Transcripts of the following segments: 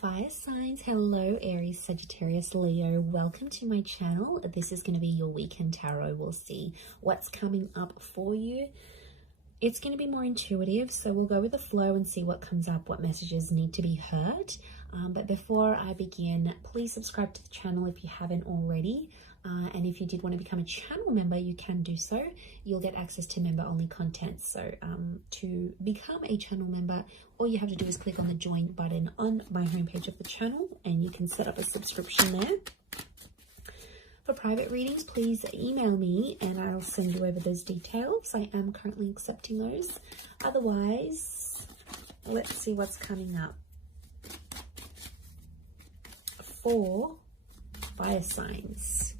Fire signs, hello Aries, Sagittarius, Leo. Welcome to my channel. This is going to be your weekend tarot. We'll see what's coming up for you. It's going to be more intuitive, so we'll go with the flow and see what comes up, what messages need to be heard. But before I begin, please subscribe to the channel if you haven't already. And if you did want to become a channel member, you can do so. You'll get access to member-only content. So to become a channel member, all you have to do is click on the join button on my homepage of the channel, and you can set up a subscription there. For private readings, please email me and I'll send you over those details. I am currently accepting those. Otherwise, let's see what's coming up for fire signs.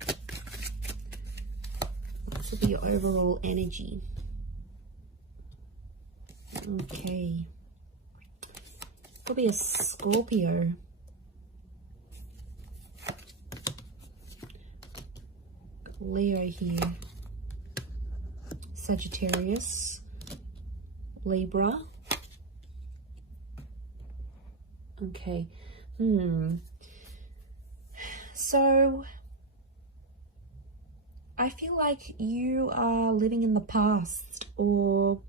This will be your overall energy. Okay. Could be a Scorpio. Leo here. Sagittarius. Libra. Okay. So I feel like you are living in the past, or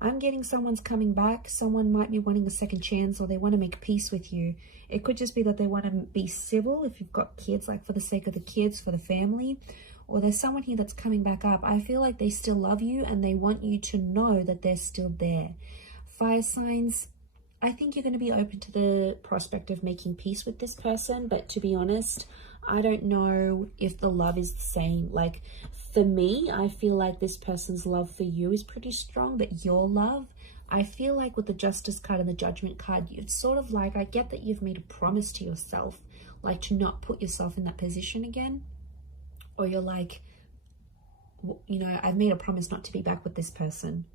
I'm getting someone's coming back. Someone might be wanting a second chance, or they want to make peace with you. It could just be that they want to be civil if you've got kids, like for the sake of the kids, for the family. Or there's someone here that's coming back up. I feel like they still love you and they want you to know that they're still there. Fire signs, I think you're going to be open to the prospect of making peace with this person. But to be honest, I don't know if the love is the same. Like for me, I feel like this person's love for you is pretty strong, but your love, I feel like with the Justice card and the Judgment card, it's sort of like, I get that you've made a promise to yourself, like to not put yourself in that position again. Or you're like, you know, I've made a promise not to be back with this person.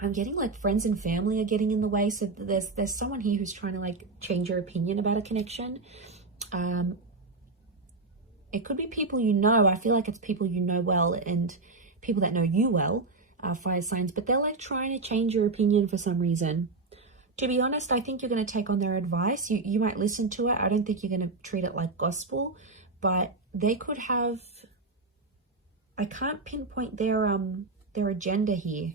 I'm getting like friends and family are getting in the way. So there's someone here who's trying to like change your opinion about a connection. It could be people you know. I feel like it's people you know well and people that know you well, fire signs. But they're like trying to change your opinion for some reason. To be honest, I think you're going to take on their advice. You might listen to it. I don't think you're going to treat it like gospel. But they could have... I can't pinpoint their agenda here.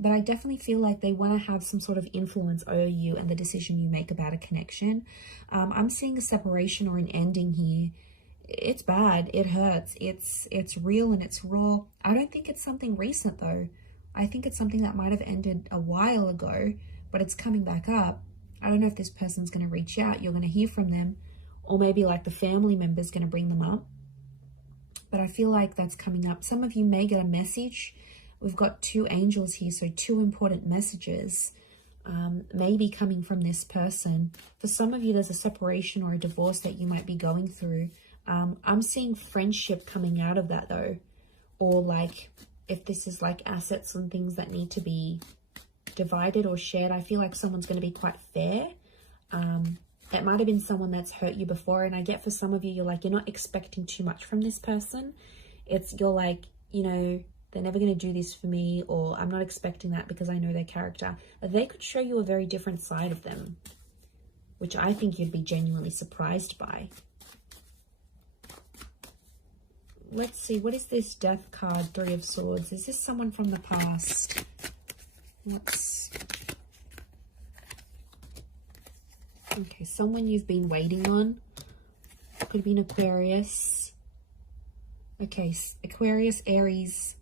But I definitely feel like they want to have some sort of influence over you and the decision you make about a connection. I'm seeing a separation or an ending here. It's bad. It hurts. It's real and it's raw. I don't think it's something recent though. I think it's something that might have ended a while ago, but it's coming back up. I don't know if this person's going to reach out. You're going to hear from them, or maybe like the family member's going to bring them up. But I feel like that's coming up. Some of you may get a message. We've got two angels here, so two important messages maybe coming from this person. For some of you, there's a separation or a divorce that you might be going through. I'm seeing friendship coming out of that though, or like if this is like assets and things that need to be divided or shared, I feel like someone's going to be quite fair. It might have been someone that's hurt you before, and I get for some of you, you're like, you're not expecting too much from this person. You're like, you know, they're never going to do this for me, or I'm not expecting that because I know their character. They could show you a very different side of them, which I think you'd be genuinely surprised by. Let's see, what is this Death card, Three of Swords? Is this someone from the past? Okay, someone you've been waiting on. Could be an Aquarius. Okay, Aquarius, Aries.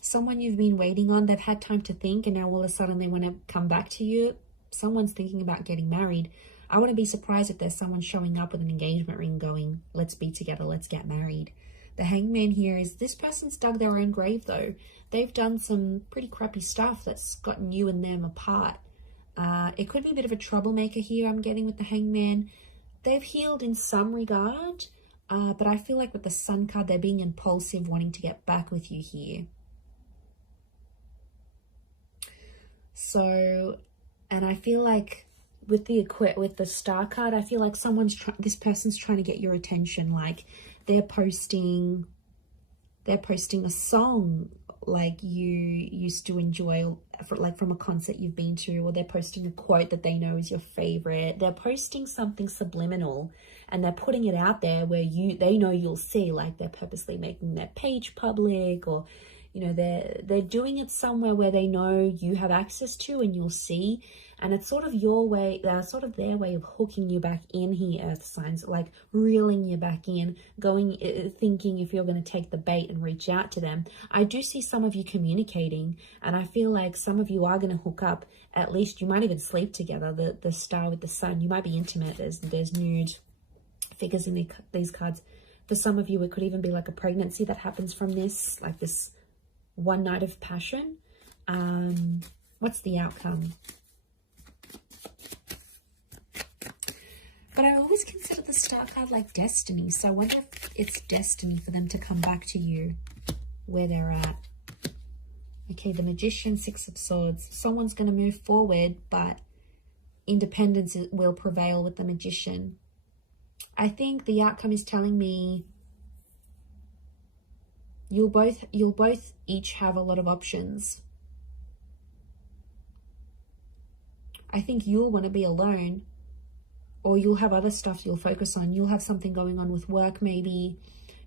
Someone you've been waiting on. They've had time to think, and now all of a sudden they want to come back to you. Someone's thinking about getting married. I wouldn't be surprised if there's someone showing up with an engagement ring going, let's be together, let's get married. The Hangman here is this person's dug their own grave though. They've done some pretty crappy stuff that's gotten you and them apart. It could be a bit of a troublemaker here, I'm getting with the Hangman. They've healed in some regard, but I feel like with the Sun card, they're being impulsive, wanting to get back with you here. So, and I feel like with the Star card, I feel like this person's trying to get your attention. Like they're posting a song like you used to enjoy, like from a concert you've been to, or they're posting a quote that they know is your favorite. They're posting something subliminal and they're putting it out there where they know you'll see, like they're purposely making their page public, or you know, they're doing it somewhere where they know you have access to and you'll see. And it's sort of your way, sort of their way of hooking you back in here, earth signs, like reeling you back in, thinking if you're going to take the bait and reach out to them. I do see some of you communicating, and I feel like some of you are going to hook up. At least you might even sleep together. The star with the sun, you might be intimate. There's nude figures in these cards. For some of you, it could even be like a pregnancy that happens from this, like this one night of passion. What's the outcome? But I always consider the star card like destiny. So I wonder if it's destiny for them to come back to you where they're at. Okay, the Magician, Six of Swords. Someone's going to move forward, but independence will prevail with the Magician. I think the outcome is telling me you'll both each have a lot of options. I think you'll want to be alone, or you'll have other stuff you'll focus on. You'll have something going on with work, maybe.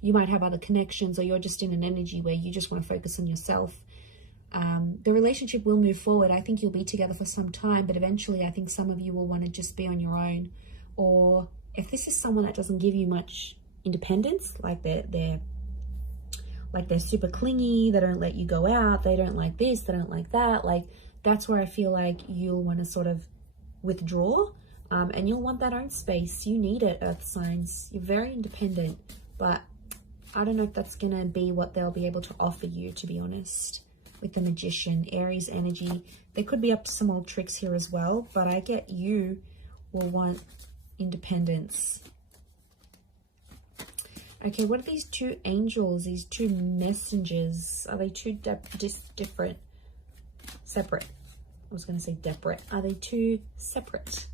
You might have other connections, or you're just in an energy where you just want to focus on yourself. The relationship will move forward. I think you'll be together for some time, but eventually I think some of you will want to just be on your own. Or if this is someone that doesn't give you much independence, like they're super clingy, they don't let you go out, they don't like this, they don't like that, like that's where I feel like you'll want to sort of withdraw. And you'll want that own space. You need it, earth signs. You're very independent, but I don't know if that's going to be what they'll be able to offer you, to be honest. With the Magician, Aries energy, they could be up to some old tricks here as well, but I get you will want independence. Okay, what are these two angels, these two messengers? Are they two different? Separate. I was going to say separate. Are they two separate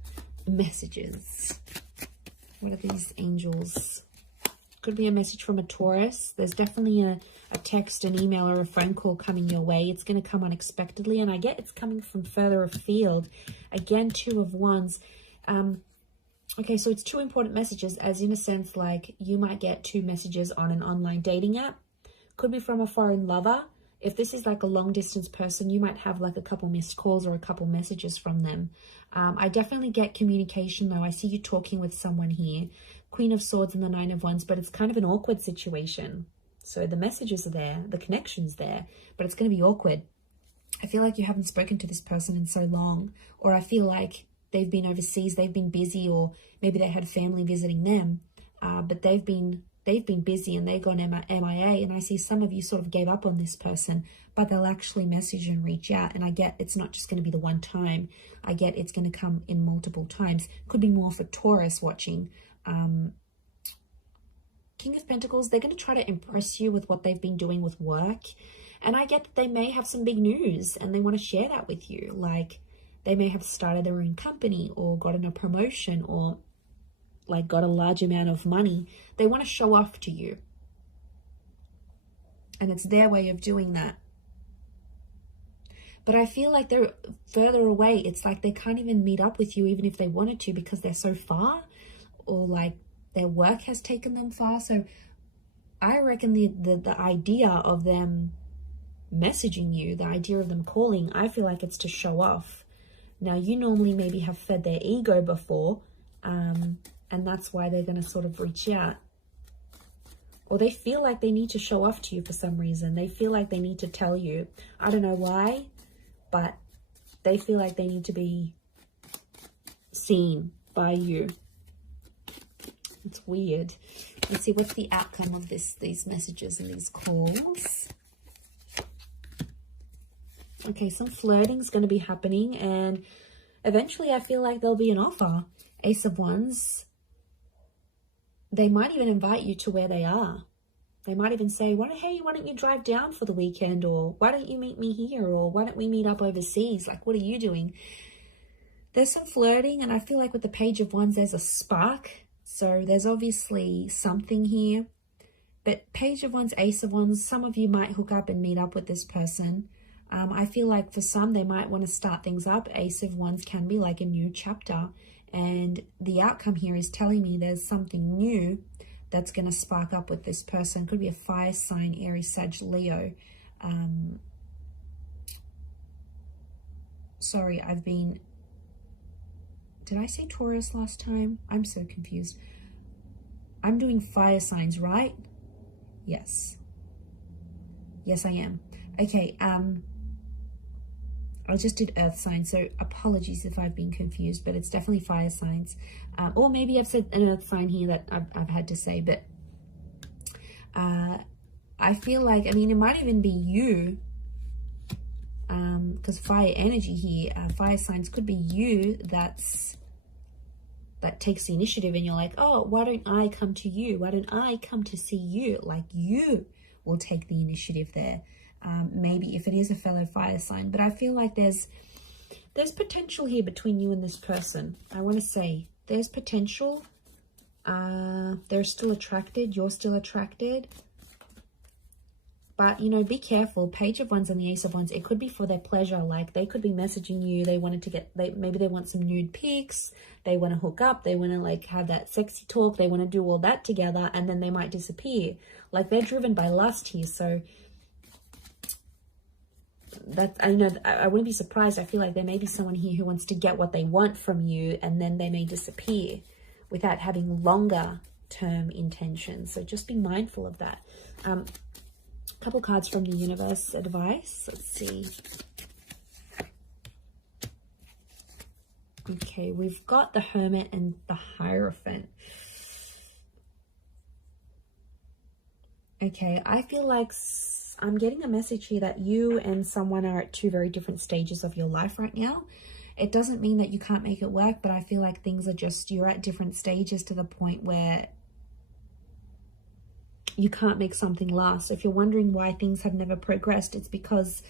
messages? What are these angels? Could be a message from a Taurus. There's definitely a text, an email, or a phone call coming your way. It's going to come unexpectedly, and I get it's coming from further afield. Again, Two of Wands. Okay, so it's two important messages, as in a sense, like you might get two messages on an online dating app. Could be from a foreign lover. If this is like a long distance person, you might have like a couple missed calls or a couple messages from them. I definitely get communication though. I see you talking with someone here. Queen of Swords and the Nine of Wands, but it's kind of an awkward situation. So the messages are there, the connection's there, but it's going to be awkward. I feel like you haven't spoken to this person in so long, or I feel like they've been overseas, they've been busy, or maybe they had family visiting them, but they've been busy and they've gone MIA, and I see some of you sort of gave up on this person, but they'll actually message and reach out, and I get it's not just going to be the one time. I get it's going to come in multiple times. Could be more for Taurus watching. King of Pentacles, they're going to try to impress you with what they've been doing with work, and I get that they may have some big news and they want to share that with you. Like they may have started their own company or gotten a promotion or like got a large amount of money. They want to show off to you, and it's their way of doing that. But I feel like they're further away. It's like they can't even meet up with you even if they wanted to, because they're so far, or like their work has taken them far. So I reckon the idea of them messaging you, the idea of them calling, I feel like it's to show off. Now, you normally maybe have fed their ego before, and that's why they're going to sort of reach out. Or they feel like they need to show off to you for some reason. They feel like they need to tell you. I don't know why, but they feel like they need to be seen by you. It's weird. Let's see, what's the outcome of these messages and these calls? Okay, some flirting is going to be happening, and eventually I feel like there'll be an offer. Ace of Wands. They might even invite you to where they are. They might even say, hey, why don't you drive down for the weekend? Or why don't you meet me here? Or why don't we meet up overseas? Like, what are you doing? There's some flirting, and I feel like with the Page of Wands, there's a spark. So there's obviously something here. But Page of Wands, Ace of Wands, some of you might hook up and meet up with this person. I feel like for some, they might want to start things up. Ace of Wands can be like a new chapter. And the outcome here is telling me there's something new that's going to spark up with this person. Could be a fire sign, Aries, Sag, Leo. Sorry, did I say Taurus last time? I'm so confused. I'm doing fire signs, right? Yes. Yes, I am. Okay, I just did earth signs, so apologies if I've been confused, but it's definitely fire signs. Or maybe I've said an earth sign here that I've had to say, but I feel like, I mean, it might even be you, because fire energy here, fire signs could be you that takes the initiative, and you're like, oh, why don't I come to you? Why don't I come to see you? Like, you will take the initiative there. Maybe if it is a fellow fire sign, but I feel like there's potential here between you and this person. I want to say there's potential. They're still attracted. You're still attracted. But, you know, be careful. Page of Wands and the Ace of Wands, it could be for their pleasure. Like, they could be messaging you. They wanted to maybe they want some nude pics. They want to hook up. They want to, like, have that sexy talk. They want to do all that together, and then they might disappear. Like, they're driven by lust here. So, I know, I wouldn't be surprised. I feel like there may be someone here who wants to get what they want from you, and then they may disappear without having longer term intentions. So just be mindful of that. Couple cards from the universe advice. Let's see. Okay, we've got the Hermit and the Hierophant. Okay, I feel like I'm getting a message here that you and someone are at two very different stages of your life right now. It doesn't mean that you can't make it work, but I feel like things are just, you're at different stages to the point where you can't make something last. So if you're wondering why things have never progressed, it's because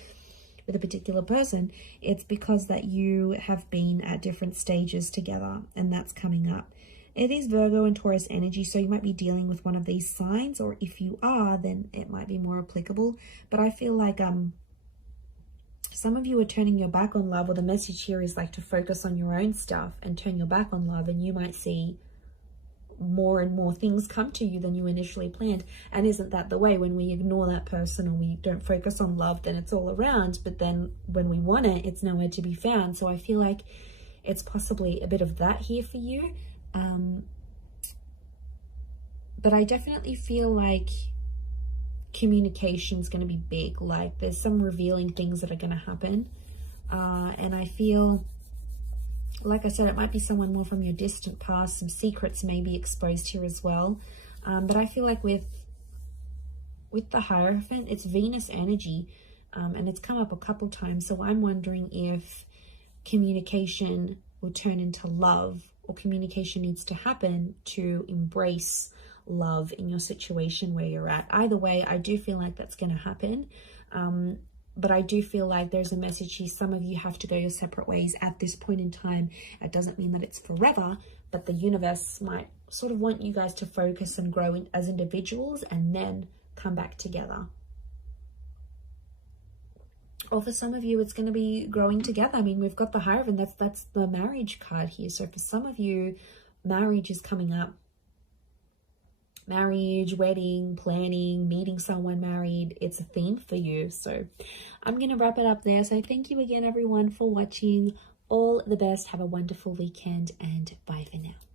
with a particular person, it's because that you have been at different stages together, and that's coming up. It is Virgo and Taurus energy, so you might be dealing with one of these signs, or if you are, then it might be more applicable. But I feel like some of you are turning your back on love, or the message here is like to focus on your own stuff and turn your back on love, and you might see more and more things come to you than you initially planned. And isn't that the way? When we ignore that person or we don't focus on love, then it's all around, but then when we want it, it's nowhere to be found. So I feel like it's possibly a bit of that here for you. But I definitely feel like communication is going to be big. Like, there's some revealing things that are going to happen. And I feel, like I said, it might be someone more from your distant past. Some secrets may be exposed here as well. But I feel like with the Hierophant, it's Venus energy. And it's come up a couple times. So I'm wondering if communication will turn into love, or communication needs to happen to embrace love in your situation where you're at. Either way, I do feel like that's going to happen. But I do feel like there's a message here. Some of you have to go your separate ways at this point in time. It doesn't mean that it's forever, but the universe might sort of want you guys to focus and grow as individuals and then come back together. Or for some of you, it's going to be growing together. I mean, we've got the Hierophant. That's the marriage card here. So for some of you, marriage is coming up. Marriage, wedding, planning, meeting someone married. It's a theme for you. So I'm going to wrap it up there. So thank you again, everyone, for watching. All the best. Have a wonderful weekend, and bye for now.